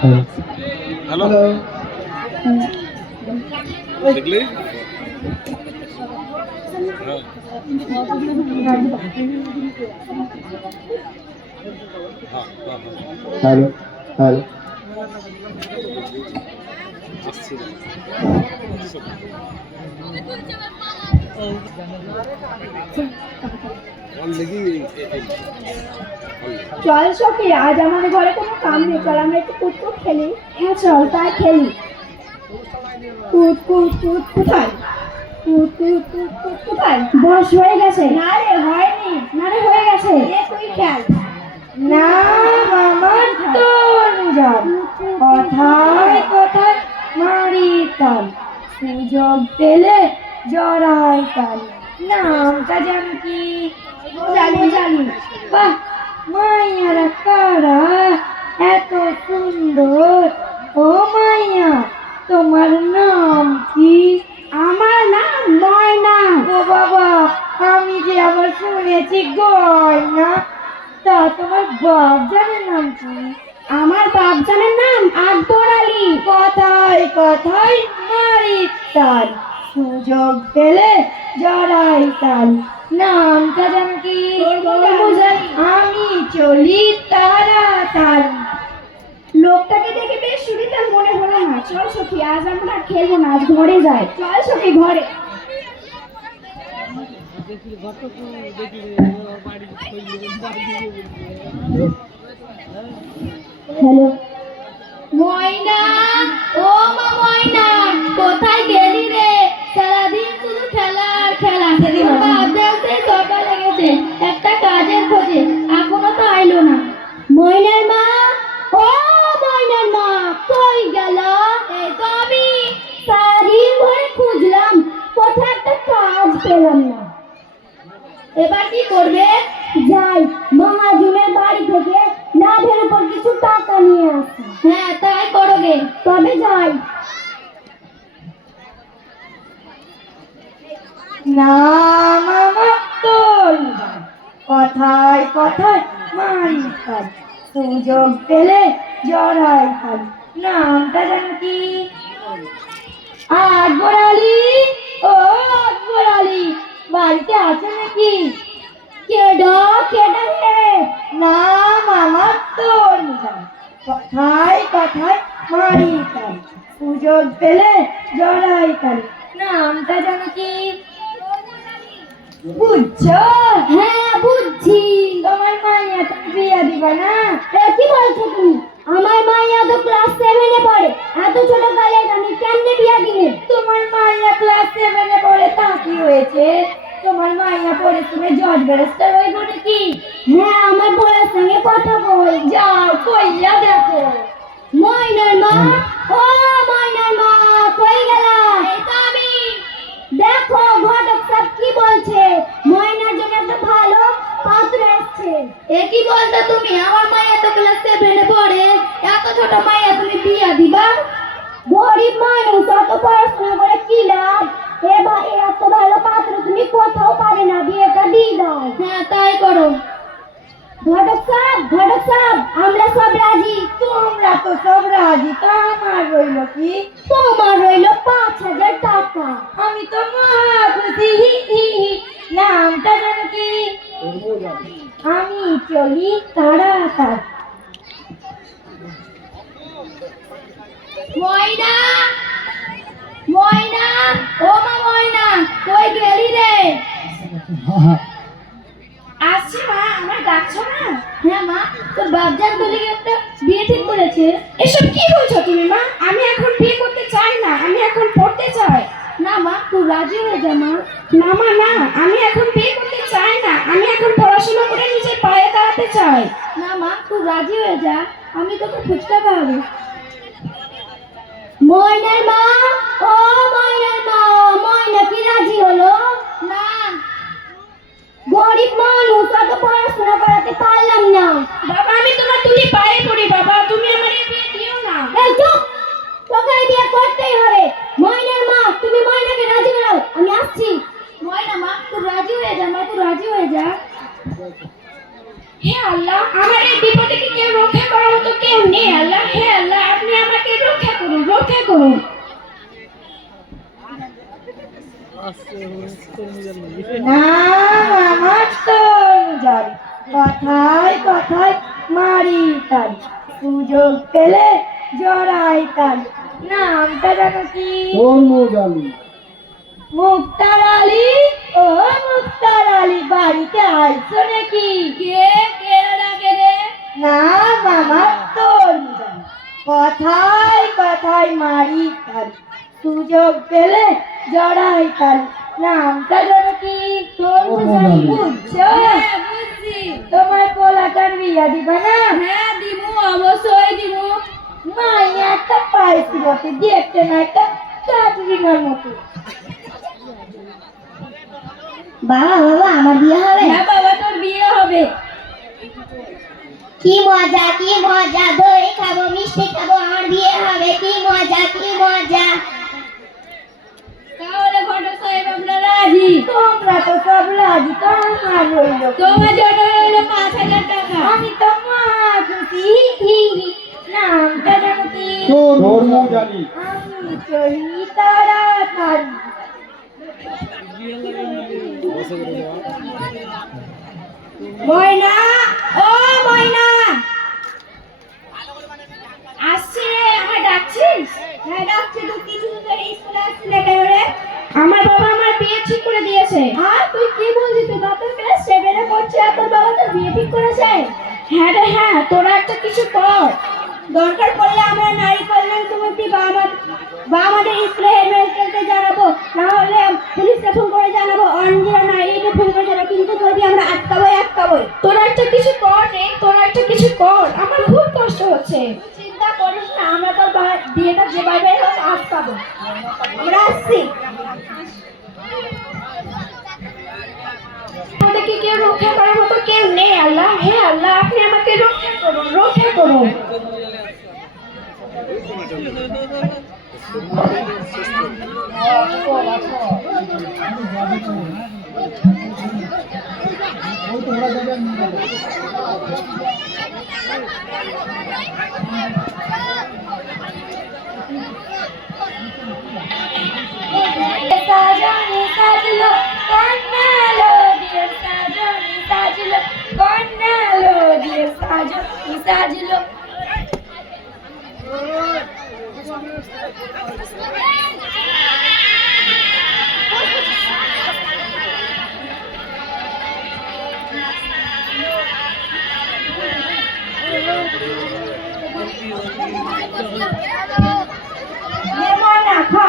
Hello দেখলি hello hello চল সখী, আজ আমাদের ঘরে কোনো কাম নেই, চল আমরা একটু কুতকুত খেলি। হ্যাঁ চল, তাই খেলি। কুত কুত কুত কোথায়? কুত কুত কুত কুত কোথায়? বস হয়ে গেছে। না রে হয়নি। না রে হয়ে গেছে। তুই খেল না। আমার তোর যান কথায় কথায় মারি তাল, সুযোগ পেলে জড়াই তাল। নামটা যেন কি? জানি জানি। বাহ, মাইয়ারা কারা এত সুন্দর? ও মাইয়া, তোমার নাম কি? আমার নাম ময়না। ও বাবা, আমি যে আবার শুনেছি গয়না। তা তোমার বাপ জানের নাম কি? আমার বাপ জানের নাম আকবর আলী। কথায় কথায় মারি তাল, সুযোগ পেলে জড়াই তাল। নামটা যেন কি? আমি চলি তাড়াতাড়ি। লোকটাকে দেখে বেশ সুবিধা মনে হলো না। চল সখী, আজ আমরা খেলবো না, আজ ঘরে যাই। চল সখী ঘরে। হ্যালো ময়না, ও মা ময়না, কোথায় গেলি রে? সারাদিন শুধু খেলা আর খেলা। ভাবতে সকাল লেগেছে একটা কাজের খোঁজে, এখনো তো আইলো না। ময়নার মা, ও ময়নার মা, কই গেল? এই তো আমি সারাদিন ধরে খুঁজলাম, কোথাও একটা কাজ পেলাম না। এবার কি করবে? যাই মহাজনের বাড়ি থেকে লাভের উপর কিছু টাকা নিয়ে আসি। হ্যাঁ তাই করোগে, তবে যাই। নাম আমার তোর যান কথায় কথায় মারি তাল, সুযোগ পেলে জড়াই তাল। নামটা যেন কি? আকবর আলী। ও আকবর আলী, বাড়িতে আছে নাকি? কেডা কেডা হে? নাম আমার তোর যান কথায় কথায় মারি তাল, সুযোগ পেলে জড়াই তাল। নামটা যেন কি? বুঝছো? হ্যাঁ বুঝছি। তোমার মাইয়া তুমি বিয়া দিবা না? কি বলছো তুমি? আমার মাইয়া তো ক্লাস 7 এ পড়ে, এত ছোট কালে আমি কেমনে বিয়া দিলে? তোমার মাইয়া ক্লাস 7 এ পড়ে তা কি হয়েছে? তোমার মাইয়া পড়ে তুমি জজ ব্যারিস্টার হইব নাকি? হ্যাঁ, আমার বউয়ের সঙ্গে কথা বল। যাও কইয়া দেখো। ময়নার মা, ও ময়নার মা, কই গেলা? এই তো আমি। দেখো ঘটক সাহেব কি বলছে, ময়নার জন্য একটা ভালো পাত্র এসেছে। এ কি বলছো তুমি? আমার মাইয়া তো ক্লাস 7 এ পড়ে, এত ছোট মাইয়া তুমি বিয়া দিবা? গরিব মানুষ, অত পড়াশোনা করে কি লাভ? এবার এত ভালো পাত্র তুমি কোথাও পাবে না, বিয়েটা দিয়ে দাও। হ্যাঁ তাই করো। ঘটক সাহেব, আমরা সব রাজি। তোমরা তো সব রাজি, তা আমার রইল কি? তোমার রইল 5,000 টাকা। আমি তো মহা খুশি। নামটা যেন কি? আমি চলি তাড়াতাড়ি। ময়না, ময়না, ও মা ময়না, কই গেলি রে? আসছি মা, আমার ডাকছো না? হ্যাঁ মা, তোর বাপজান বলে একটা বিয়ে ঠিক করেছে। এসব কি বলছো তুমি মা? আমি এখন বিয়ে করতে চাই না, আমি এখন পড়তে চাই। না মা, তুই রাজি হয়ে যা মা। না মা না, আমি এখন বিয়ে করতে চাই না, আমি এখন পড়াশোনা করে নিজের পায়ে দাঁড়াতে চাই। না মা, তুই রাজি হয়ে যা, আমি তোকে ফুচকা খাওয়াবো। ময়নার মা, ও ময়নার মা, ময়না কি রাজি হলো? না। গরিব মানুষ, অত পড়াশোনা করাতে পারলাম না। বাবা আমি তোমার দুটি পায়ে পড়ি বাবা, তুমি আমার এই বিয়ে দিও না। এই চুপ, তোকে এই বিয়ে করতেই হবে। ময়নার মা, তুমি ময়নাকে রাজি করাও, আমি আসছি। ময়না মা, তুই রাজি হয়ে যা মা, তুই রাজি হয়ে যা। হে আল্লাহ, আমার এই বিপদে কি কেউ রক্ষা করার মতো কেউ নেই আল্লাহ। হে আল্লাহ, নাম আমার তরমুজাল, কথায় কথায় মারি তাল, সুযোগ পেলে জড়াই তাল। নামটা জানো কি? তরমুজালি। মুক্তার আলী, ও মুক্তার আলী, বাড়িতে আইছো নাকি? কে কে ডাকে রে? নাম আমার তরমুজাল, কথায় কথায় মারি তাল, সুযোগ পেলে জড়াই তাল। নামটা জানো কি? তরমুজালি। বুঝছো? বুঝছি। তোমার পোলাটার বিয়া দিবা না? হ্যাঁ দিমু, অবশ্যই দিমু। মাইয়া একটা পাইছি বটে, দেখতে না একটা কাটরিনার মতো। বাবা বাবা আমার বিয়ে হবে? হ্যাঁ বাবা তোর বিয়ে হবে। কি মজা কি মজা, দই খাবো মিষ্টি খাবো, আমার বিয়ে হবে, কি মজা কি মজা। তাহলে ঘটক সাহেব আমরা রাজি। তোমরা তো সব রাজি, তোমার রইল, তোমার জন্য রইল 5,000 টাকা। আমি তো মা খুশি। নামটা জানো কি? তরমুজালি। আমি চলি তাড়াতাড়ি। ময়না, ও ময়না, আসছি রে, আমায় ডাকছিস? হ্যাঁ ডাকছি। তুই কিছু ধরে স্কুলে আসছি না কেন রে? আমার বাবা আমার বিয়ে ঠিক করে দিয়েছে। হ্যাঁ তুই কি বলছিস? তুই তো ক্লাস 7 এ পড়ছিস আর তোর বাবা তোর বিয়ে ঠিক করেছে? হ্যাঁ রে হ্যাঁ, তোরা একটা কিছু কর। দরকার পড়লে আমরা নারী কল্যাণ সমিতি বা আমাদের স্কুলে হেডমাস্টারকে জানাবো, না হলে পুলিশকে ফোন করে জানাবো, অঞ্জনা নারীকে ফোন করে জানাবো, কিন্তু যদি আমরা আটকাবোই। তোরা একটা কিছু কর রে, তোরা একটা কিছু কর, আমার খুব কষ্ট হচ্ছে। চিন্তা করিস না, আমরা তোর বিয়েটা যেভাবে হোক আটকাবো। আমরা আসছি। আমাদেরকে কেউ রক্ষা করার মতো কেউ নেই। আল্লাহ, হে আল্লাহ, আপনি আমাকে রক্ষা করুন, রক্ষা করুন। সাজনি সাজলো কন্যালো দিয়ে, সাজনি সাজলো কন্যালো দিয়ে, সাজনি সাজলো। না খা,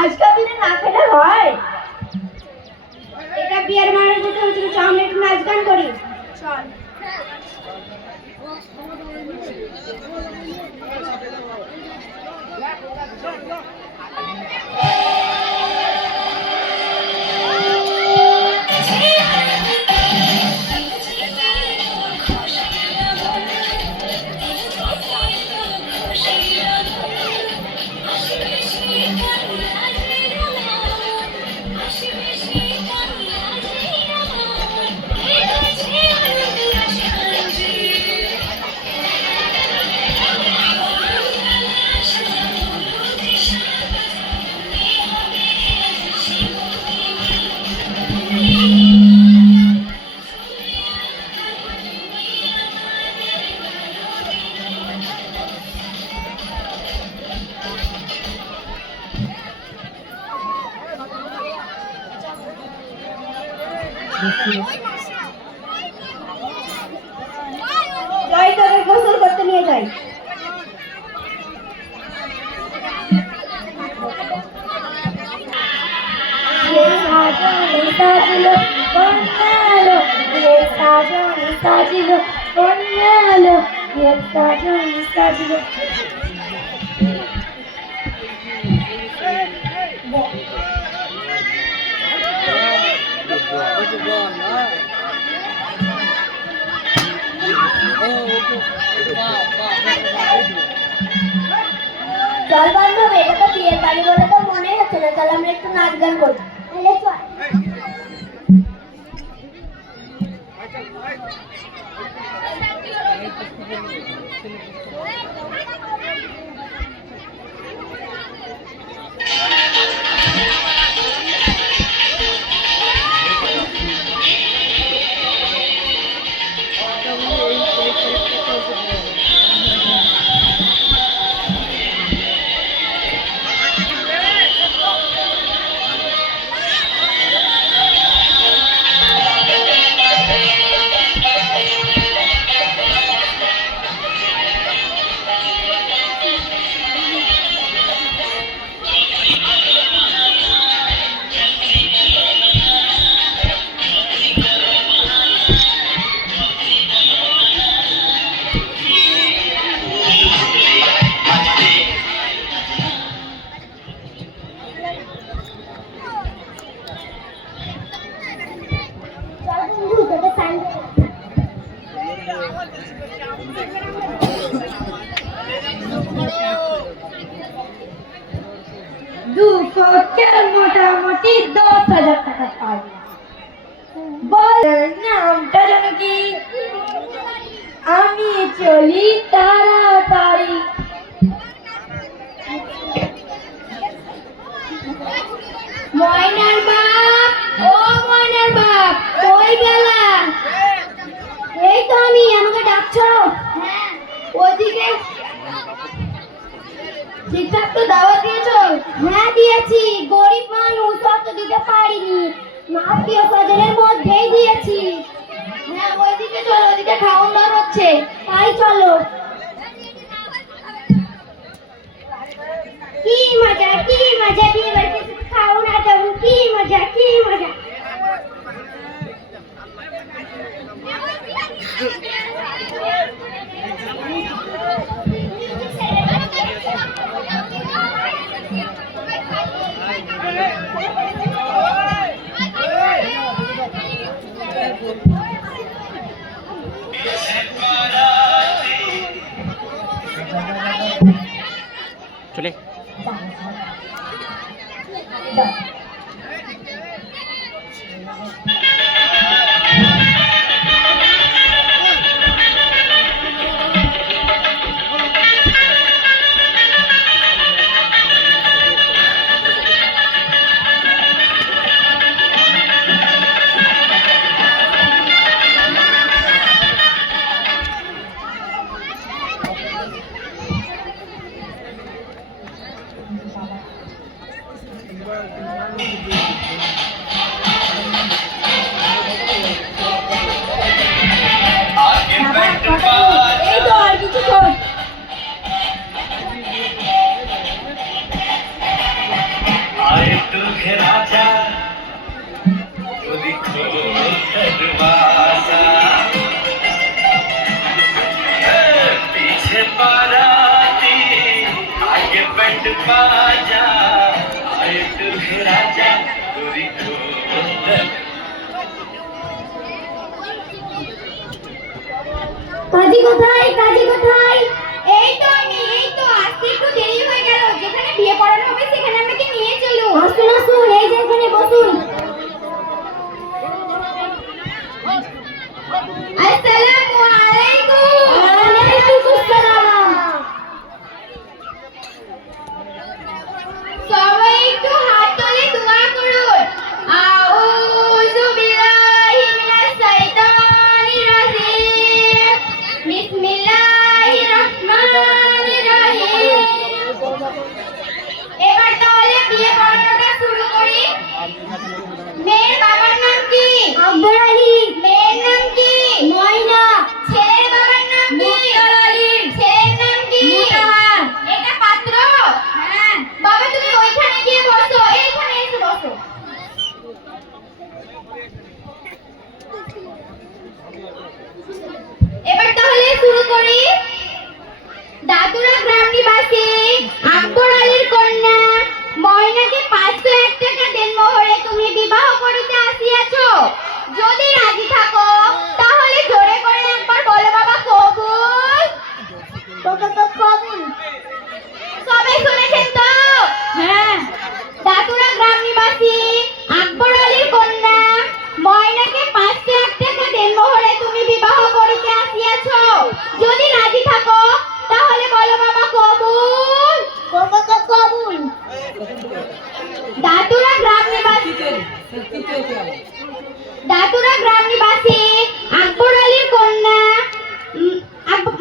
আজকাল দিনে না খেলে হয়? এটা বিয়ের মায়ের মতো হচ্ছে, আমরা একটু নাচ গান করি, চল। যাই তোকে গোসল করতে নিয়ে যাই। সাজনি সাজলো কন্যালো, সাজনি সাজলো কন্যালো, সাজনি সাজলো। চল বান্ধব, এটা তো বিয়ের বাড়ি বলে তো মনে হচ্ছে না, চল আমরা একটু নাচ গান করি। তাহলে চল। করতে মোটামুটি 10,000 টাকা পাই। বল নামটা যেন কি? আমি চলি তাড়াতাড়ি। ময়নার বাপ, ও ময়নার বাপ, কই গেলা? এই তো আমি, আমাকে ডাকছো? হ্যাঁ, ওদিকে ঠিকঠাক তো দাওয়াত দিয়েছো? হ্যাঁ দিয়েছি, গরিব মানুষ অত দিতে পারিনি, আত্মীয় স্বজনের মধ্যেই দিয়েছি। হ্যাঁ ওইদিকে চলো, ওইদিকে খাওয়ান দাওয়ান হচ্ছে, তাই চলো। কি মজা বিয়ে বাড়িতে খাও না দাও, কি মজা কি মজা। চলে এই তো আর কিছুক্ষণ। आए दुल्हे राजा लिखो दरवाजा पीछे बाराती आगे बैंड बाजा आए दुल्हे राजा लिखो কাজী কোথায়? কাজী কোথায়? এই তো আমি, এই তো আসতে একটু দেরি হয়ে গেল, যেখানে বিয়ে পড়ানো হবে সেখানে আমাকে নিয়ে চলো। আসুন আসুন, এই যে এখানে বসুন। আসসালামু আলাইকুম। ওয়ালাইকুম আসসালাম। সবাই একটু হাত তুলে দোয়া করুন। আউযু বিল্লাহি মিনাশ শাইতানির রাজিম। বিসমিল্লাহির রহমানির রহিম। এবার তাহলে বিয়ে পড়ানোটা শুরু করি। মেয়ের বাবার নাম কি? আকবর আলী। মেয়ের নাম কি? ময়না। ছেলের বাবার নাম কি? মুক্তার আলী। ছেলের নাম কি? মুতাহার। এটা পাত্র? হ্যাঁ। বাবা তুমি ওইখানে গিয়ে বসো, এইখানে এসে বসো। এবার তাহলে শুরু করি। দাদুরা গ্রাম নিবাসী আকবর আলীর কন্যা ময়নাকে 501 টাকা দেনমোহরে তুমি বিবাহ করিতে আসিয়াছ। যদি রাজি থাকো তাহলে জোরে করে একবার বলো বাবা কবুল। কবুল। সবাই শুনেছেন তো? হ্যাঁ। দাদুরা গ্রাম নিবাসী আকবর আলীর কন্যা ময়নাকে 501 টাকা দেনমোহরে তুমি বিবাহ করিতে আসিয়াছ। যদি রাজি থাকো তাহলে বলো বাবা কবুল। কবুল। দাদুরা গ্রাম নিবাসী আকবর আলীর কন্যা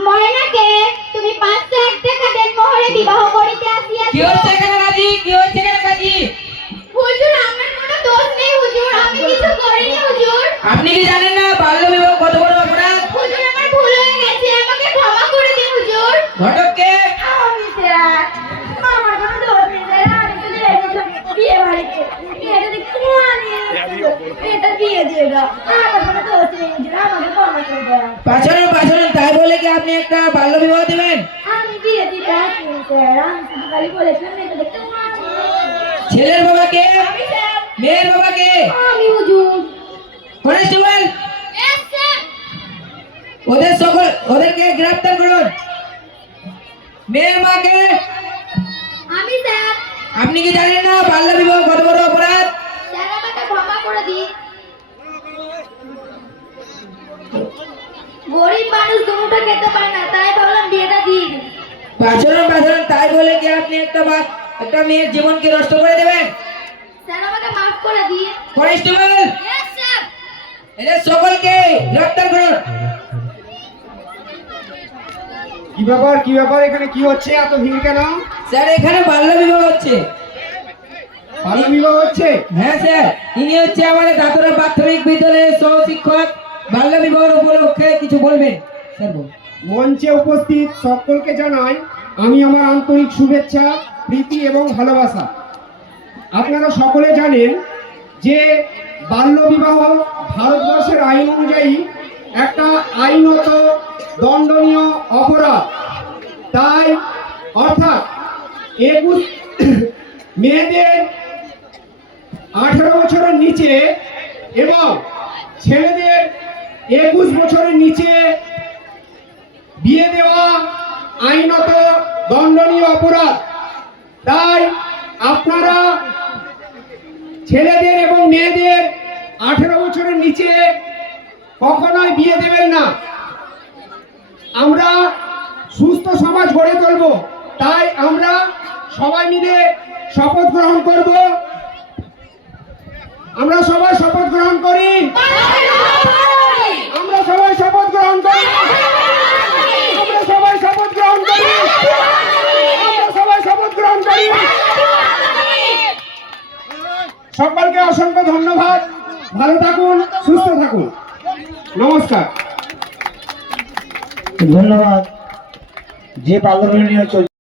ময়নাকে তুমি 501 টাকা দেনমোহরে বিবাহ করিতে আসিয়াছ। কি হচ্ছে এখানে কাজী? কি হচ্ছে এখানে কাজী? হুজুর আমার কোনো দোষ নেই হুজুর, আমি কিছু করিনি হুজুর। আপনি কি জানেন না বাল্য বিবাহ কত বড় অপরাধ? হুজুর আমার ভুল হয়ে গেছে, আমাকে ক্ষমা করে দিন হুজুর। ঘটককে আমি স্যার, আমার কোনো দোষ নেই স্যার, আমি তো দেখেছিলাম বিয়ে বাড়িতে বিয়েটা দেখতে এটা দিয়ে দিয়ে দাও, আমার কোনো দোষ নেই হুজুর, আমাকে ক্ষমা করে দাও। পাছানো তাই বলে কি আপনি একটা বাল্য বিবাহ দিবেন? আমি বিয়ে দিতে আসিনি স্যার, আমি শুধু খালি বলেছিলাম মেয়েটা দেখতে ছেলের বাবা কে? আমি স্যার, মেয়ের বাবা কে? আমি হুজুর। Constable Yes, sir. ওদেরকে গ্রেফতার করুন। মেয়ের মাকে? আমি স্যার। আপনি কি জানেন না বাল্য বিবাহ কত বড় অপরাধ? স্যার আমাকে ক্ষমা করে দিন। গরিব মানুষ দুমুঠো খেতে পারে না, তাই ভাবলাম বিয়েটা দিই। বাছরণ তাই বলে কি আপনি একটা মেয়ের জীবনকে নষ্ট করে দেবেন? স্যার আমাকে মাফ করে দিন। Constable, yes sir. এদের সকলকে গ্রেফতার করুন। কি ব্যাপার এখানে কি হচ্ছে? এত ভিড় কেন? স্যার এখানে বাল্য বিবাহ হচ্ছে। বাল্য বিবাহ হচ্ছে? হ্যাঁ স্যার, ইনি হচ্ছে আমাদের দাতরা প্রাথমিক বিদ্যালয়ের সহ শিক্ষক। বাল্য বিবাহের উপলক্ষে কিছু বলবেন স্যার? বলুন। মঞ্চে উপস্থিত সকলকে জানাই আমি আমার আন্তরিক শুভেচ্ছা, প্রীতি এবং ভালোবাসা। আপনারা সকলে জানেন যে বাল্য বিবাহ ভারতবর্ষের আইন অনুযায়ী একটা আইনত দণ্ডনীয় অপরাধ। তাই অর্থাৎ 21 মেয়েদের 18 বছরের নিচে এবং ছেলেদের 21 বছরের নিচে বিয়ে দেওয়া আইনত দণ্ডনীয় অপরাধ। তাই আপনারা ছেলেদের এবং মেয়েদের 18 বছরের নিচে কখনোই বিয়ে দেবেন না। আমরা সুস্থ সমাজ গড়ে তুলব, তাই আমরা সবাই মিলে শপথ গ্রহণ করব। আমরা সবাই শপথ গ্রহণ করি। আমরা সবাই শপথ গ্রহণ করি। আমরা সবাই শপথ গ্রহণ করি। আমরা সবাই শপথ গ্রহণ করি। সকলকে অসংখ্য ধন্যবাদ। ভালো থাকুন, সুস্থ থাকুন। নমস্কার। ধন্যবাদ। যে বাল্য বিবাহ নিয়ে চলছে